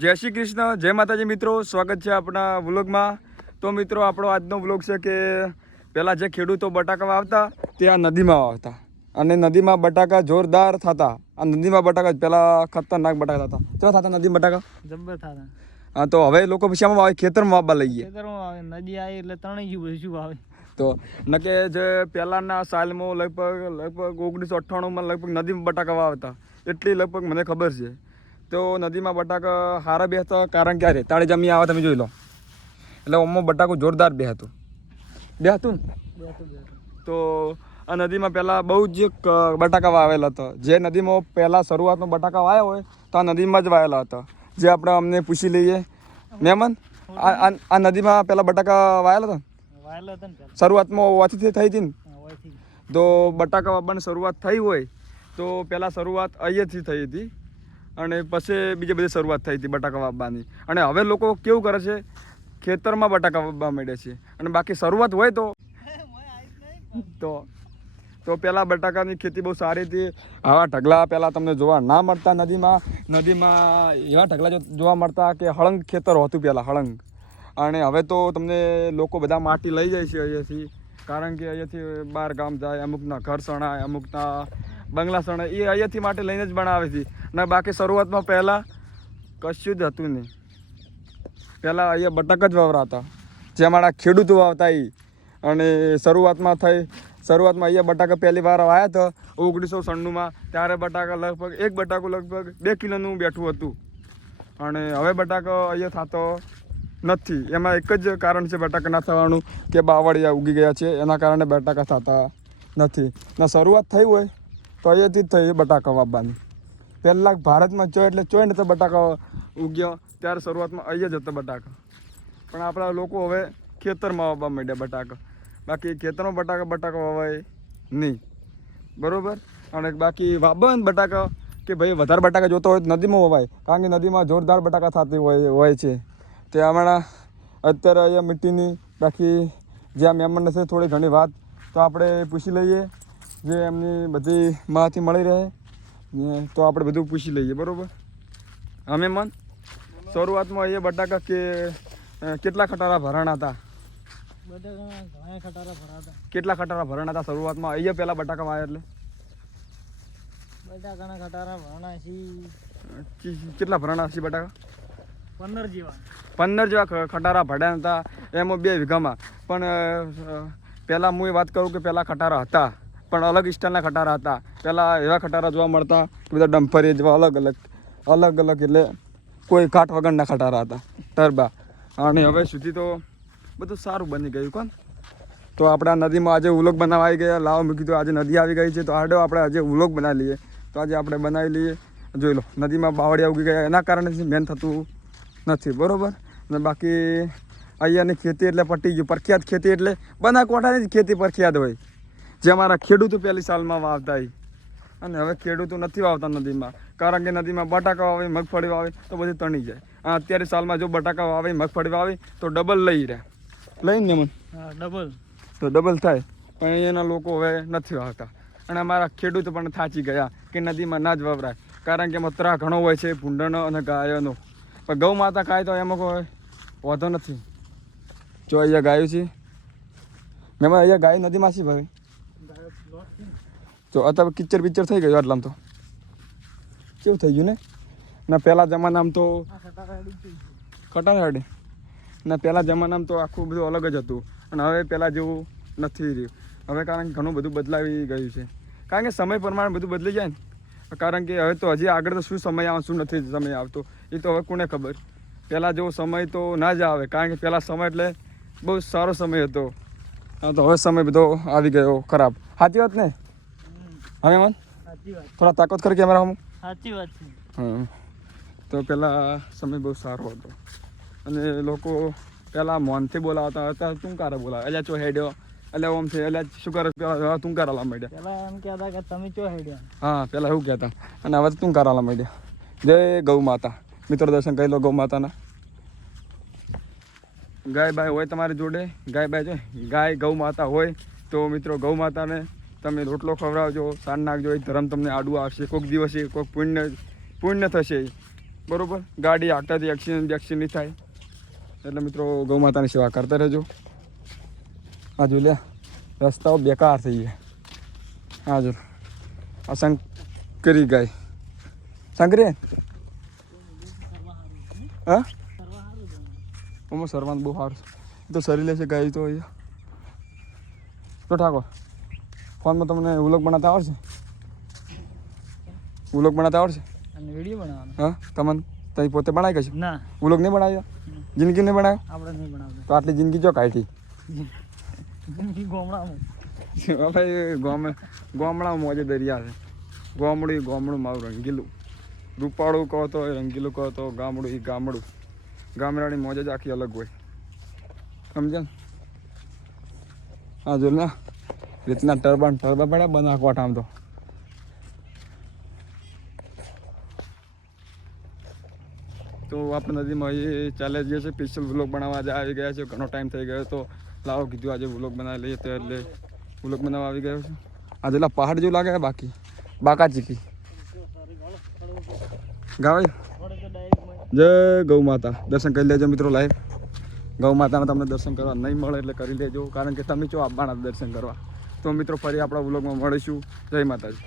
જય શ્રી કૃષ્ણ જય માતાજી મિત્રો સ્વાગત છે આપણા વ્લોગમાં. તો મિત્રો આપણો આજનો વ્લોગ છે કે પહેલાં જે ખેડૂતો બટાકા વાવતા તે આ નદીમાં વાવતા. અને નદીમાં બટાકા જોરદાર થતા. આ નદીમાં બટાકા પહેલાં ખતરનાક બટાકા થતા. કેવા થતા નદીમાં બટાકા? જબ્બર થતા. હા તો હવે લોકો પછી આમાં આવે ખેતરમાં વાવવા લઈ ગયા. ખેતરમાં આવે નદી આવી એટલે ત્રણેય જીવ શું આવે તો નકે જે પહેલાંના સાલમાં લગભગ લગભગ ઓગણીસો અઠ્ઠાણુંમાં લગભગ નદીમાં બટાકા વાવતા. એટલી લગભગ મને ખબર છે. તો નદીમાં બટાકા હારા બે હતા કારણ કે આ રેતાળી જમી આવે તમે જોઈ લો. એટલે ઓમાં બટાકું જોરદાર બે હતું બે હતું ને? તો આ નદીમાં પહેલાં બહુ જ બટાકા વાવેલા હતા. જે નદીમાં પહેલાં શરૂઆતમાં બટાકા વાવ્યા હોય તો આ નદીમાં જ વાવેલા હતા. જે આપણે અમને પૂછી લઈએ. મહેમાન આ નદીમાં પહેલાં બટાકા વાવેલા હતા? વાયેલો હતો શરૂઆતમાં ઓછીથી થઈ હતી ને? તો બટાકા વાવવાની શરૂઆત થઈ હોય તો પહેલાં શરૂઆત અહીંયાથી થઈ હતી. અને પછી બીજે બધી શરૂઆત થઈ હતી બટાકા વાવવાની. અને હવે લોકો કેવું કરે છે? ખેતરમાં બટાકા વાવવા માંડે છે. અને બાકી શરૂઆત હોય તો? તો તો પહેલાં બટાકાની ખેતી બહુ સારી હતી. આવા ઢગલા પહેલાં તમને જોવા ના મળતા નદીમાં. નદીમાં એવા ઢગલા જોવા મળતા કે હળંગ ખેતર હતું પહેલાં હળંગ. અને હવે તો તમને લોકો બધા માટી લઈ જાય છે અહીંયાથી. કારણ કે અહીંયાથી બહાર ગામ જાય, અમુકના ઘર સણાય અમુકના બંગલા સણાય એ અહીંયાથી માટી લઈને જ બનાવે છે. અને બાકી શરૂઆતમાં પહેલાં કશું જ હતું નહીં. પહેલાં અહીંયા બટાકા જ વાવરાતા. જે અમારા ખેડૂતો વાવતા એ અને શરૂઆતમાં થઈ, શરૂઆતમાં અહીંયા બટાકા પહેલી વાર આવ્યા હતા ઓગણીસો સન્નુંમાં ત્યારે બટાકા લગભગ, એક બટાકું લગભગ બે કિલોનું બેઠું હતું. અને હવે બટાકો અહીંયા થતો નથી. એમાં એક જ કારણ છે બટાકા ના થવાનું, કે બાવળિયા ઉગી ગયા છે. એના કારણે બટાકા થતા નથી. ના શરૂઆત થઈ હોય તો અહીંયાથી જ થઈ બટાકા વાવવાની. પહેલાં ભારતમાં ચો એટલે ચોય નતો બટાકા ઉગ્યો. ત્યારે શરૂઆતમાં અહીં જ હતો બટાકા. પણ આપણા લોકો હવે ખેતરમાં વાવવા માંડ્યા બટાકા. બાકી ખેતરમાં બટાકા બટાકા વાવાય નહીં. બરાબર? અને બાકી વાવવા બટાકા કે ભાઈ વધારે બટાકા જોતો હોય તો નદીમાં વવાય. કારણ કે નદીમાં જોરદાર બટાકા થતી હોય હોય છે. તે હમણાં અત્યારે અહીંયા મિટ્ટીની બાકી જ્યાં મહેમાન હશે થોડી ઘણી વાત તો આપણે પૂછી લઈએ. જે એમની બધી માહિતી મળી રહે. તો આપણે બધું પૂછી લઈએ બરાબર? અમે મન? શરૂઆતમાં અહીંયા બટાકા કે કેટલા ખટારા ભરાણા હતા? કેટલા ખટારા ભરાણા હતા શરૂઆતમાં? અહીંયા પહેલા બટાકા વાયા એટલે? બધા ઘણા ખટારા ભરણા છે. કેટલા ભરાણા હશે બટાકા? પંદર જેવા. પંદર જેવા ખટારા ભરાયા હતા એમાં બે વીઘામાં. પણ પહેલાં હું એ વાત કરું કે પહેલાં ખટારા હતા? પણ અલગ સ્ટાઇલના ખટારા હતા. પહેલાં એવા ખટારા જોવા મળતા, બધા ડમ્ફરી જેવા અલગ અલગ અલગ અલગ એટલે કોઈ કાટ વગરના ખટારા હતા. ટરબા અને હવે સુધી તો બધું સારું બની ગયું કોણ? તો આપણા નદીમાં આજે ઉલોક બનાવવા આવી ગયા. લાવો મૂકી તો આજે નદી આવી ગઈ છે. તો આડો આપણે આજે ઉલોક બનાવી લઈએ. તો આજે આપણે બનાવી લઈએ. જોઈ લો, નદીમાં બાવળિયા ઉગી ગયા. એના કારણે મેન થતું નથી, બરાબર? ને બાકી અહીંયાની ખેતી એટલે પટી ગયું. પ્રખ્યાત ખેતી એટલે બનાસકાંઠાની જ ખેતી પ્રખ્યાત હોય. જે અમારા ખેડૂતો પહેલી સાલમાં વાવતા હોય અને હવે ખેડૂતો નથી વાવતા નદીમાં. કારણ કે નદીમાં બટાકા વાવે મગફળી વાવે તો બધી તણી જાય. આ અત્યારે સાલમાં જો બટાકા વાવે મગફળી વાવે તો ડબલ લઈ રહ્યા લઈને મને? ડબલ તો ડબલ થાય. પણ અહીંયાના લોકો હવે નથી વાવતા. અને અમારા ખેડૂતો પણ થાચી ગયા કે નદીમાં ના જ વપરાય કારણ કે એમાં ત્રા ઘણો હોય છે ભૂંડનો અને ગાયોનો. પણ ગૌ માતા ખાય તો એમાં કોઈ વાંધો નથી. જો અહીંયા ગાયું છે. મેં અહીંયા ગાય નદીમાં છે ભાઈ? જો અત્યારે કિચર પિક્ચર થઈ ગયું આટલામાં તો. કેવું થઈ ગયું ને? ના, પહેલાં જમાનામાં તો હાડે. ના, પહેલાં જમાનામાં તો આખું બધું અલગ જ હતું. અને હવે પહેલાં જેવું નથી રહ્યું. હવે કારણ કે ઘણું બધું બદલાવી ગયું છે. કારણ કે સમય પ્રમાણે બધું બદલી જાય ને. કારણ કે હવે તો હજી આગળ તો શું સમય આવે, શું નથી સમય આવતો. એ તો હવે કોને ખબર? પહેલાં જેવો સમય તો ના જ આવે. કારણ કે પહેલાં સમય એટલે બહુ સારો સમય હતો. તો હવે સમય બધો આવી ગયો ખરાબ. સાચી વાત ને? હવે મન સાચી થોડા તાકાત કરી કેમેરા હું સાચી વાત છે. હા તો પહેલાં સમય બહુ સારો હતો. અને લોકો પહેલાં મોનથી બોલાવતા હતા તું કારે બોલાવે? એટલે ચો હેડ્યો? એટલે ઓમ છે એટલે શું કરે? પેલા તુંકારા લાવ માંડ્યા? પેલા એમ કહેતા કે તમે ચો હેડ્યા? હા પહેલાં એવું કહેતા. અને હવે તું તુંકારા લાવ માંડ્યા? જય ગૌ માતા. મિત્ર દર્શન કરી લો ગૌ માતાના. ગાય બાય હોય તમારી જોડે? ગાય બાય જો ગાય ગૌ માતા હોય તો મિત્રો ગૌ માતાને તમે રોટલો ખવડાવજો સાર નાખજો, એ ધર્મ તમને આડું આવશે કોઈક દિવસે કોઈક પુણ્ય પુણ્ય થશે. બરોબર? ગાડી આગતાથી એક્સિડન્ટ બેક્સિડન્ટ નહીં થાય. એટલે મિત્રો, ગૌ માતાની સેવા કરતા રહેજો. હા જો લે, રસ્તાઓ બેકાર થઈ ગયા. હા જો, આ શંકરી ગાય. શંકરી? હા? ઓમાં સરવાન બહુ સારું તો સરી લેશે ગાય તો ઠાકોર. ફોનમાં તમને વ્લોગ બનાવતા આવડશે? વ્લોગ બનાવતા આવડશે? વીડિયો બનાવવાનો. હા? તમને તઈ પોતે બનાવી કશું ના. ઉલોક નહીં બનાવ્યો? જિંદગી નહીં બનાવ્યો? આપણે નહીં બનાવતા. તો આટલી જિંદગી જો કાઢી. જિંદગી ગોમડામાં. ભાઈ ગોમ ગામડામાં મોજે દરિયા છે. ગોમડું ગોમડું મારું રંગીલું. રૂપાળું કહો તો રંગીલું કહો તો ગામડું એ ગામડું. ગામડાની મોજ જ આખી અલગ હોય. સમજ્યા હા જો ને? રીતના ટર્બા ટર્બા પડ્યા બંધ આમ તો. તો આપણે નદીમાં એ ચાલે જઈએ છે સ્પેશિયલ વ્લોગ બનાવવા આજે આવી ગયા છે. ઘણો ટાઈમ થઈ ગયો તો લાવો કીધું આજે વ્લોગ બનાવી લઈએ તો એટલે વ્લોગ બનાવવા આવી ગયો છે. આજે જેટલા પહાડ જેવું લાગે છે બાકી બાકા ચીકી ગાવાય. જય ગૌ માતા. દર્શન કરી લેજો મિત્રો લાઈવ ગૌ માતાના તમને દર્શન કરવા નહીં મળે એટલે કરી લેજો. કારણ કે તમે ચો આવવાના દર્શન કરવા. તો મિત્રો ફરી આપણા વ્લોગમાં મળીશું. જય માતાજી.